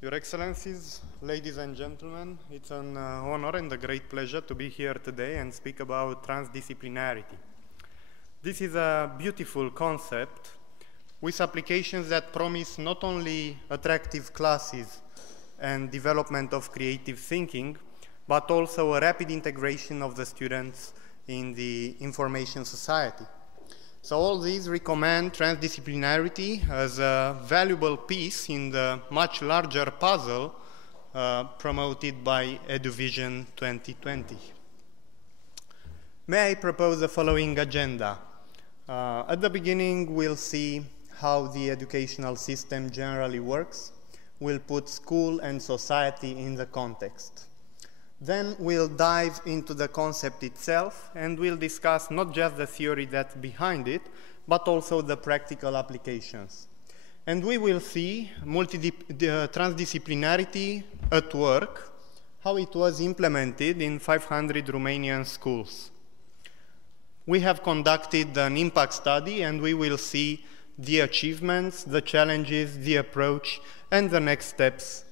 Your Excellencies, ladies and gentlemen, it's an honor and a great pleasure to be here today and speak about transdisciplinarity. This is a beautiful concept with applications that promise not only attractive classes and development of creative thinking, but also a rapid integration of the students in the information society. So all these recommend transdisciplinarity as a valuable piece in the much larger puzzle promoted by eduVision2011. May I propose the following agenda? At the beginning, we'll see how the educational system generally works. We'll put school and society in the context. Then we'll dive into the concept itself, and we'll discuss not just the theory that's behind it, but also the practical applications. And we will see transdisciplinarity at work, how it was implemented in 500 Romanian schools. We have conducted an impact study, and we will see the achievements, the challenges, the approach, and the next steps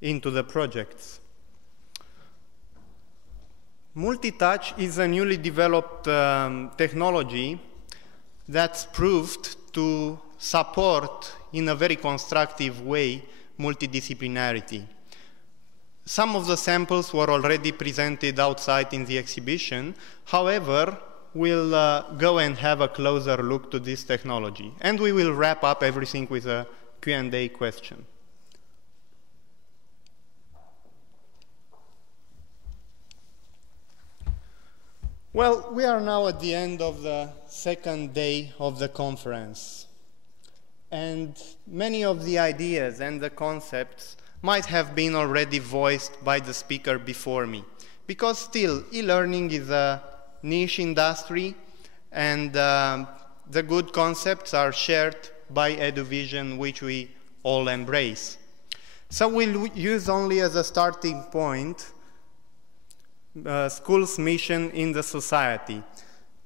into the projects. Multitouch is a newly developed technology that's proved to support in a very constructive way multidisciplinarity. Some of the samples were already presented outside in the exhibition. However, we'll go and have a closer look to this technology. And we will wrap up everything with a Q&A question. Well, we are now at the end of the second day of the conference, and many of the ideas and the concepts might have been already voiced by the speaker before me, because still e-learning is a niche industry, and the good concepts are shared by eduVision, which we all embrace. So we'll use only as a starting point school's mission in the society.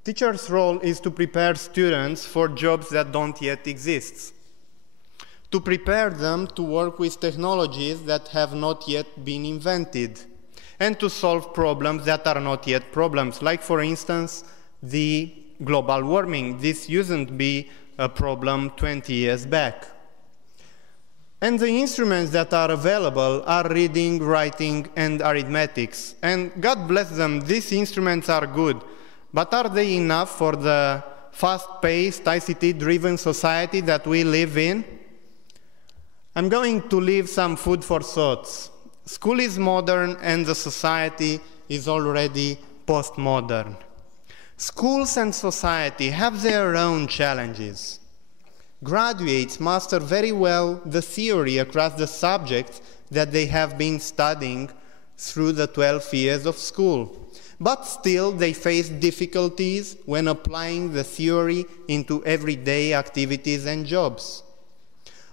Teachers' role is to prepare students for jobs that don't yet exist, to prepare them to work with technologies that have not yet been invented, and to solve problems that are not yet problems, like, for instance, the global warming. This used to be a problem 20 years back. And the instruments that are available are reading, writing, and arithmetics. And God bless them, these instruments are good. But are they enough for the fast-paced, ICT-driven society that we live in? I'm going to leave some food for thoughts. School is modern, and the society is already postmodern. Schools and society have their own challenges. Graduates master very well the theory across the subjects that they have been studying through the 12 years of school. But still, they face difficulties when applying the theory into everyday activities and jobs.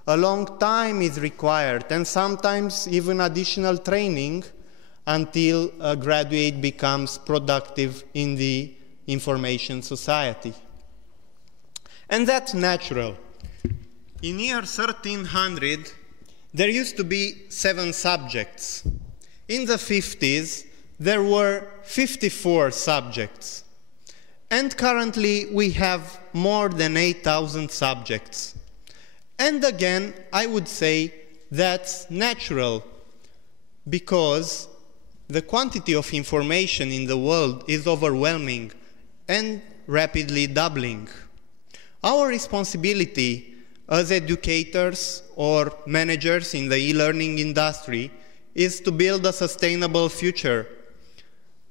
A long time is required, and sometimes even additional training, until a graduate becomes productive in the information society. And that's natural. In year 1300, there used to be 7 subjects. In the 50s, there were 54 subjects. And currently, we have more than 8,000 subjects. And again, I would say that's natural, because the quantity of information in the world is overwhelming and rapidly doubling. Our responsibility as educators or managers in the e-learning industry is to build a sustainable future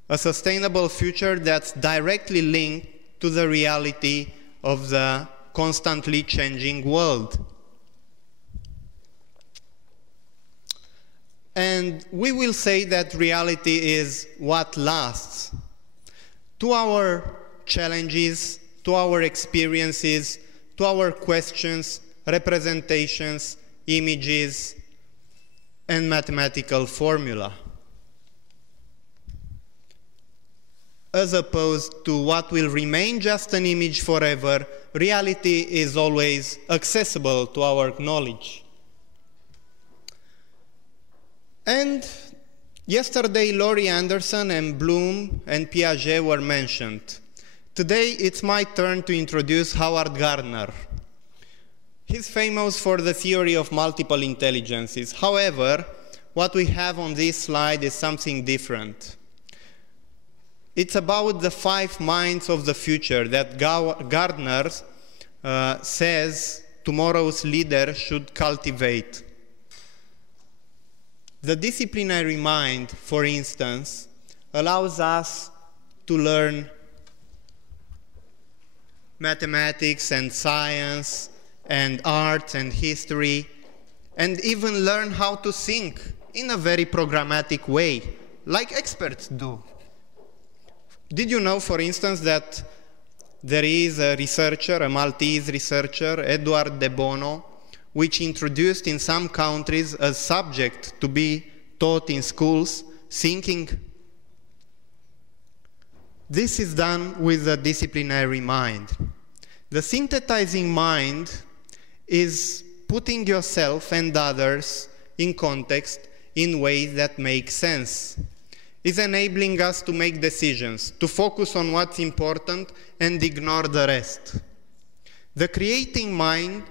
that's directly linked to the reality of the constantly changing world. And we will say that reality is what lasts. To our challenges, to our experiences, to our questions, representations, images, and mathematical formula. As opposed to what will remain just an image forever, reality is always accessible to our knowledge. And yesterday, Laurie Anderson and Bloom and Piaget were mentioned. Today, it's my turn to introduce Howard Gardner. He's famous for the theory of multiple intelligences. However, what we have on this slide is something different. It's about the 5 minds of the future that Gardner says tomorrow's leader should cultivate. The disciplinary mind, for instance, allows us to learn mathematics and science and art and history, and even learn how to think in a very programmatic way, like experts do. Did you know, for instance, that there is a researcher, a Maltese researcher, Edward De Bono, which introduced in some countries a subject to be taught in schools, thinking? This is done with a disciplinary mind. The synthesizing mind is putting yourself and others in context in ways that make sense. It's enabling us to make decisions, to focus on what's important and ignore the rest. The creating mind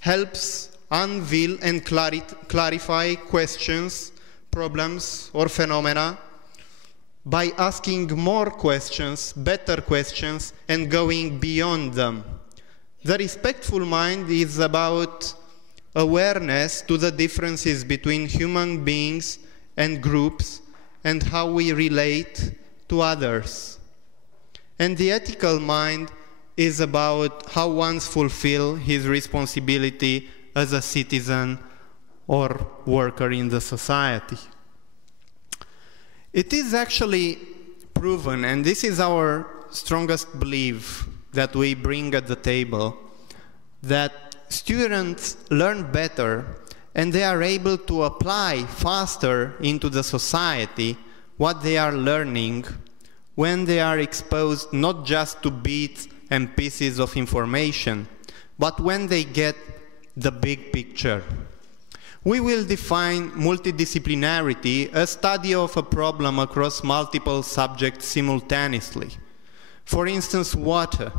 helps unveil and clarify questions, problems, or phenomena by asking more questions, better questions, and going beyond them. The respectful mind is about awareness to the differences between human beings and groups and how we relate to others. And the ethical mind is about how one fulfills his responsibility as a citizen or worker in the society. It is actually proven, and this is our strongest belief that we bring at the table, that students learn better and they are able to apply faster into the society what they are learning when they are exposed not just to bits and pieces of information, but when they get the big picture. We will define multidisciplinarity, a study of a problem across multiple subjects simultaneously. For instance, water.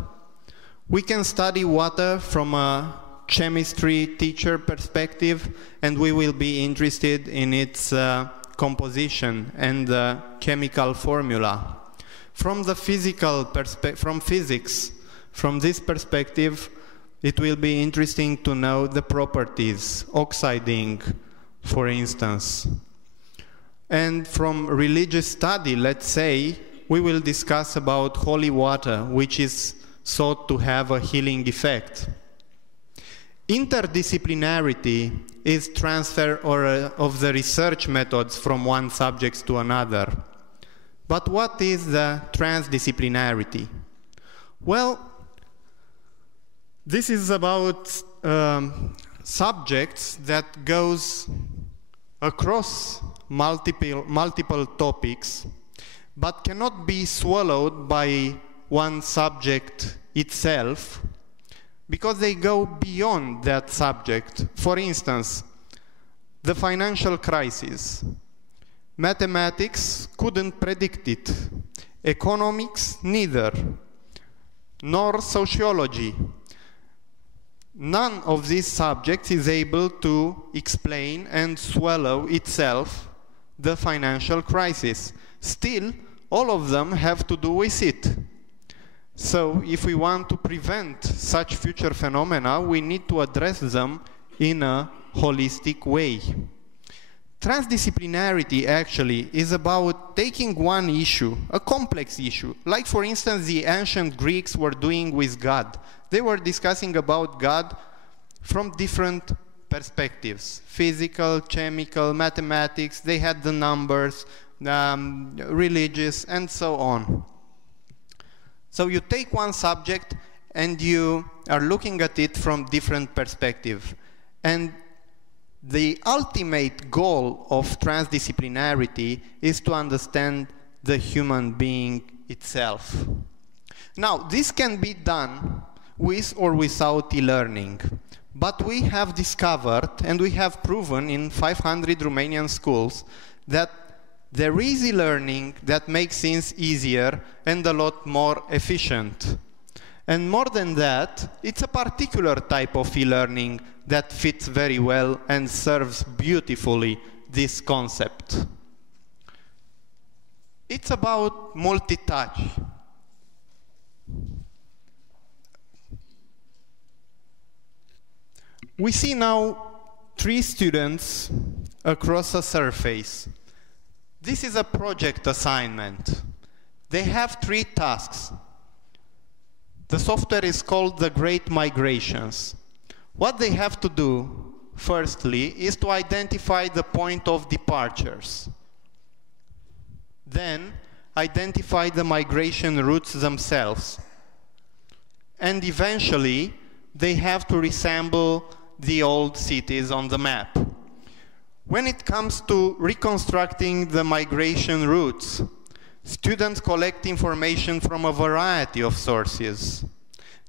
We can study water from a chemistry teacher perspective, and we will be interested in its composition and chemical formula. From the physical from physics, from this perspective, it will be interesting to know the properties, oxiding, for instance. And from religious study, let's say, we will discuss about holy water, which is thought to have a healing effect. Interdisciplinarity is transfer of the research methods from one subject to another. But what is the transdisciplinarity? Well, this is about subjects that goes across multiple topics, but cannot be swallowed by one subject itself, because they go beyond that subject. For instance, the financial crisis. Mathematics couldn't predict it. Economics, neither. Nor sociology. None of these subjects is able to explain and swallow itself the financial crisis. Still, all of them have to do with it. So, if we want to prevent such future phenomena, we need to address them in a holistic way. Transdisciplinarity actually is about taking one issue, a complex issue, like for instance the ancient Greeks were doing with God. They were discussing about God from different perspectives, physical, chemical, mathematics, they had the numbers, religious, and so on. So you take one subject and you are looking at it from different perspectives. And the ultimate goal of transdisciplinarity is to understand the human being itself. Now, this can be done with or without e-learning. But we have discovered, and we have proven in 500 Romanian schools, that there is e-learning that makes things easier and a lot more efficient. And more than that, it's a particular type of e-learning that fits very well and serves beautifully this concept. It's about multi-touch. We see now 3 students across a surface. This is a project assignment. They have 3 tasks. The software is called the Great Migrations. What they have to do, firstly, is to identify the point of departures. Then, identify the migration routes themselves. And eventually, they have to reassemble the old cities on the map. When it comes to reconstructing the migration routes, students collect information from a variety of sources.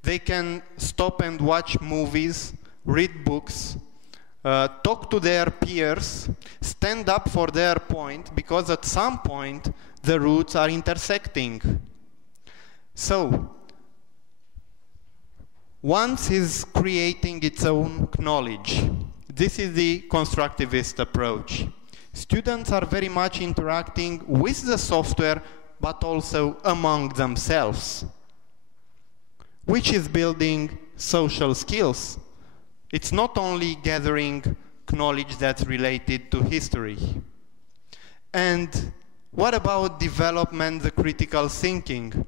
They can stop and watch movies, read books, talk to their peers, stand up for their point, because at some point the routes are intersecting. So, once is creating its own knowledge. This is the constructivist approach. Students are very much interacting with the software, but also among themselves, which is building social skills. It's not only gathering knowledge that's related to history. And what about development, the critical thinking?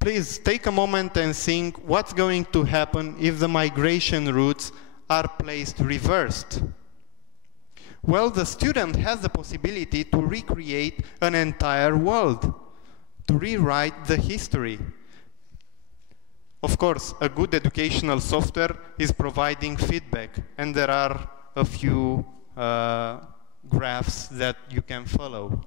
Please take a moment and think what's going to happen if the migration routes are placed reversed. Well, the student has the possibility to recreate an entire world, to rewrite the history. Of course, a good educational software is providing feedback, and there are a few graphs that you can follow.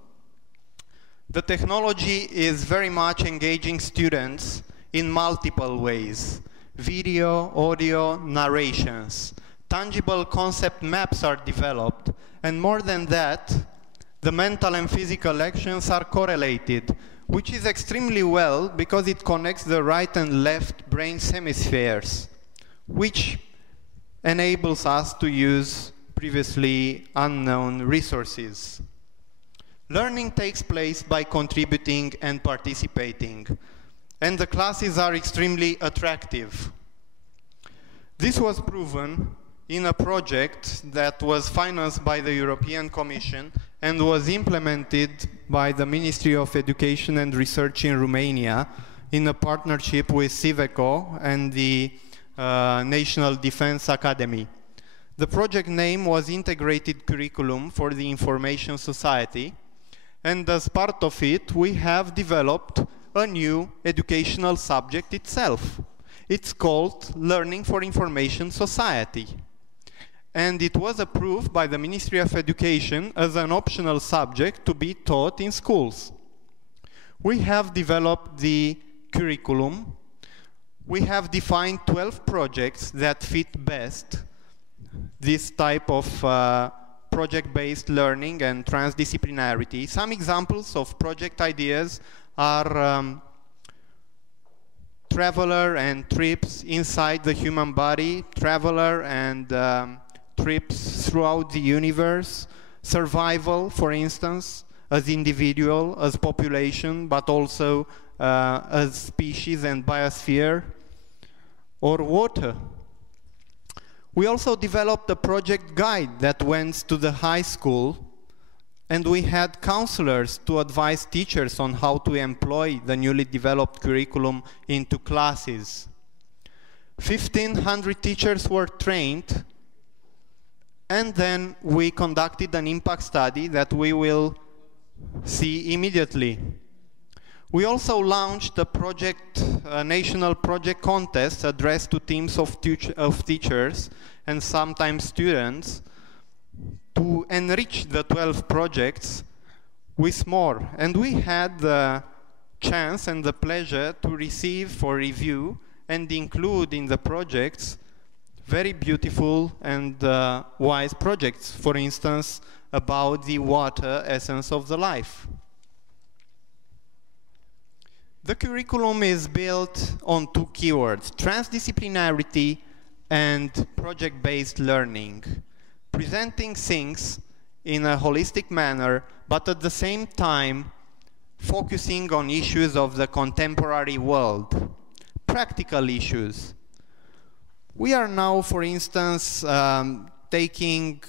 The technology is very much engaging students in multiple ways. Video, audio, narrations. Tangible concept maps are developed, and more than that, the mental and physical actions are correlated, which is extremely well because it connects the right and left brain hemispheres, which enables us to use previously unknown resources. Learning takes place by contributing and participating, and the classes are extremely attractive. This was proven in a project that was financed by the European Commission and was implemented by the Ministry of Education and Research in Romania in a partnership with SIVECO and the National Defense Academy. The project name was Integrated Curriculum for the Information Society, and as part of it, we have developed a new educational subject itself. It's called Learning for Information Society. And it was approved by the Ministry of Education as an optional subject to be taught in schools. We have developed the curriculum. We have defined 12 projects that fit best this type of project-based learning and transdisciplinarity. Some examples of project ideas are traveler and trips inside the human body, traveler and trips throughout the universe, survival, for instance, as individual, as population, but also as species and biosphere, or water. We also developed a project guide that went to the high school, and we had counselors to advise teachers on how to employ the newly developed curriculum into classes. 1,500 teachers were trained, and then we conducted an impact study that we will see immediately. We also launched a national project contest addressed to teams of teachers and sometimes students to enrich the 12 projects with more. And we had the chance and the pleasure to receive for review and include in the projects very beautiful and wise projects, for instance, about the water essence of the life. The curriculum is built on two keywords, transdisciplinarity and project-based learning, presenting things in a holistic manner, but at the same time focusing on issues of the contemporary world, practical issues. We are now, for instance, taking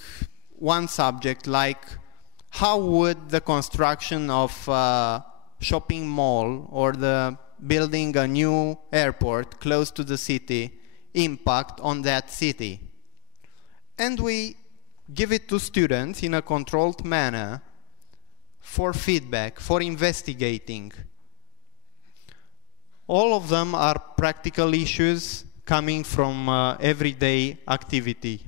one subject like how would the construction of a shopping mall or the building a new airport close to the city impact on that city. And we give it to students in a controlled manner for feedback, for investigating. All of them are practical issues coming from everyday activity.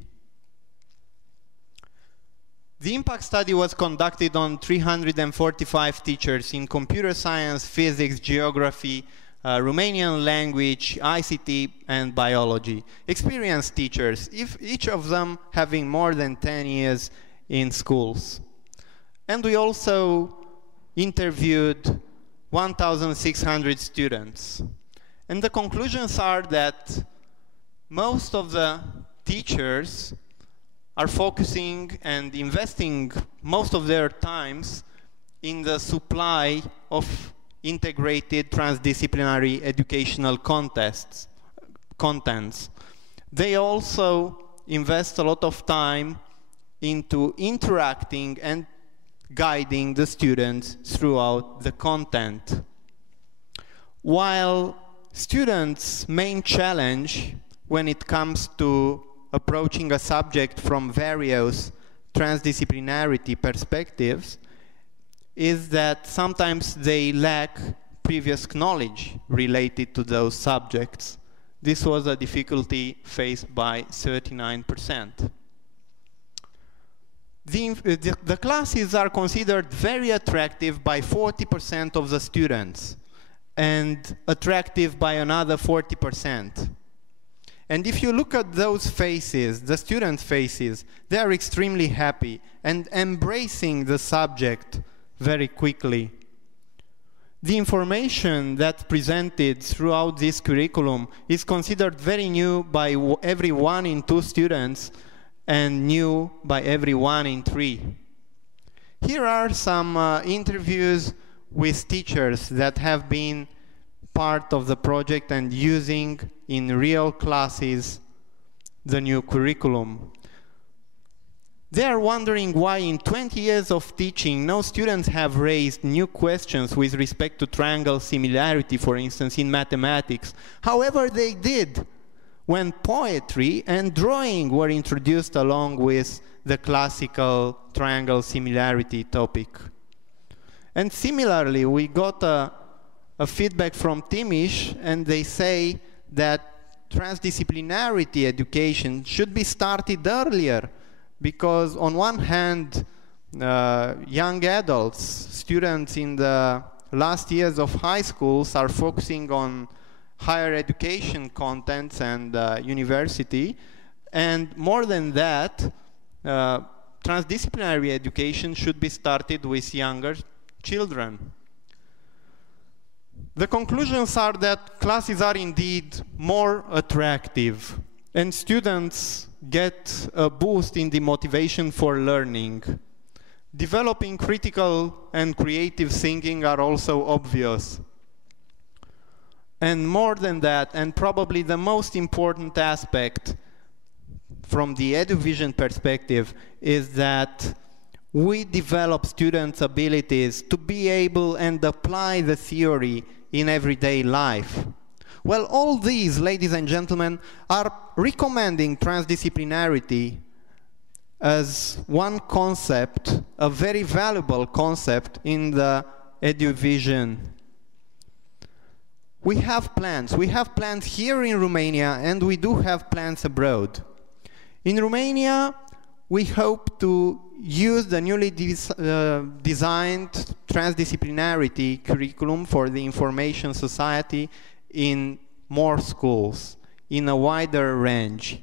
The impact study was conducted on 345 teachers in computer science, physics, geography, Romanian language, ICT, and biology. Experienced teachers, each of them having more than 10 years in schools. And we also interviewed 1,600 students. And the conclusions are that most of the teachers are focusing and investing most of their times in the supply of integrated transdisciplinary educational contents. They also invest a lot of time into interacting and guiding the students throughout the content. While students' main challenge when it comes to approaching a subject from various transdisciplinarity perspectives is that sometimes they lack previous knowledge related to those subjects. This was a difficulty faced by 39%. The classes are considered very attractive by 40% of the students and attractive by another 40%. And if you look at those faces, the student faces, they are extremely happy and embracing the subject very quickly. The information that's presented throughout this curriculum is considered very new by every 1 in 2 students and new by every 1 in 3. Here are some interviews with teachers that have been part of the project and using in real classes the new curriculum. They are wondering why in 20 years of teaching no students have raised new questions with respect to triangle similarity, for instance, in mathematics. However, they did when poetry and drawing were introduced along with the classical triangle similarity topic. And similarly, we got a feedback from Timish, and they say that transdisciplinarity education should be started earlier because on one hand, young adults, students in the last years of high schools are focusing on higher education contents and university, and more than that, transdisciplinary education should be started with younger children. The conclusions are that classes are indeed more attractive and students get a boost in the motivation for learning. Developing critical and creative thinking are also obvious. And more than that, and probably the most important aspect from the eduvision perspective is that we develop students' abilities to be able and apply the theory in everyday life. Well, all these, ladies and gentlemen, are recommending transdisciplinarity as one concept, a very valuable concept in the eduvision. We have plans. We have plans here in Romania, and we do have plans abroad. In Romania, we hope to use the newly designed transdisciplinarity curriculum for the information society in more schools, in a wider range.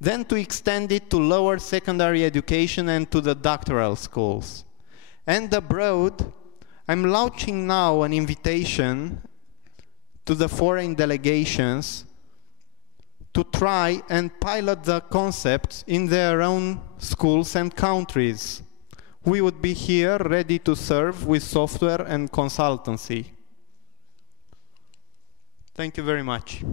then to extend it to lower secondary education and to the doctoral schools. And abroad, I'm launching now an invitation to the foreign delegations to try and pilot the concepts in their own schools and countries. We would be here ready to serve with software and consultancy. Thank you very much.